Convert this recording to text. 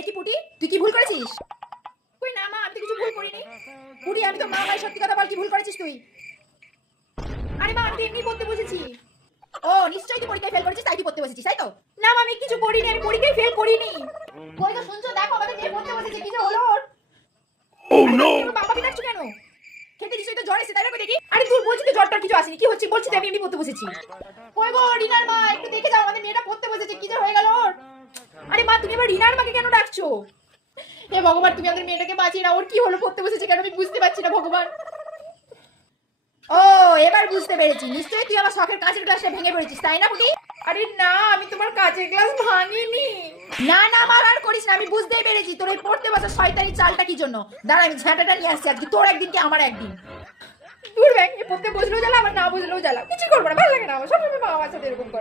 একি পুটি, তুই কি ভুল করেছিস? কই না মা, আমি তো কিছু ভুল করিনি। পুটি, আমি তো মা, ভাই সত্যি কথা বল, কি ভুল করেছিস তুই? আরে মা, আমি তো এমনি পড়তে বসেছি। ও নিশ্চয়ই তুই পরীক্ষায় ফেল করেছিস, তাই তুই পড়তে বসেছিস, তাই তো? না মা, আমি কিছু করিনি, আমি পরীক্ষায় ফেল করিনি। কই তো শুনছো, দেখো আমাদের মেয়ে পড়তে বসেছে, কি যে হলো ওর? ও নো, বাবা বিনাচ্ছ কেন? খেতে নিশ্চয়ই তো জ্বর এসে, তাই না? দেখি। আরে তুই বলছিস তো জ্বরটার কিছু আসেনি, কি হচ্ছে বলছিস? আমি এমনি পড়তে বসেছি। কই গো রিনার মা, একটু দেখে যাও, আমাদের মেয়েটা পড়তে বসেছে, কি যে হয়ে গেল ওর? আরে মা, তুমি আবার রিনার মাকে কেন ডাকছো? হে ভগবান, তুমি আমাদের মেয়েটাকে বাঁচিয়ে না, ওর কি হলো, পড়তে বসেছে কেন আমি বুঝতে পারছি না ভগবান। ও এবার বুঝতে পেরেছি, নিশ্চয়ই তুই আমার শখের কাঁচের গ্লাসটা ভেঙে পড়েছিস, তাই না পুটি? আরে না, আমি তোমার কাঁচের গ্লাস ভাঙিনি। না না মা, আর করিস না, আমি বুঝতেই পেরেছি তোর এই পড়তে বসা শয়তানি চালটা কি জন্য। দাঁড়া, আমি ঝাঁটাটা নিয়ে আসছি আজকে, তোর একদিন কি আমার একদিন। দূর ব্যাগ, পড়তে বসলেও জ্বালা, আবার না বসলেও জ্বালা, কিছু করবো না, ভালো লাগে না আমার, সবসময় মা আমার সাথে এরকম করে।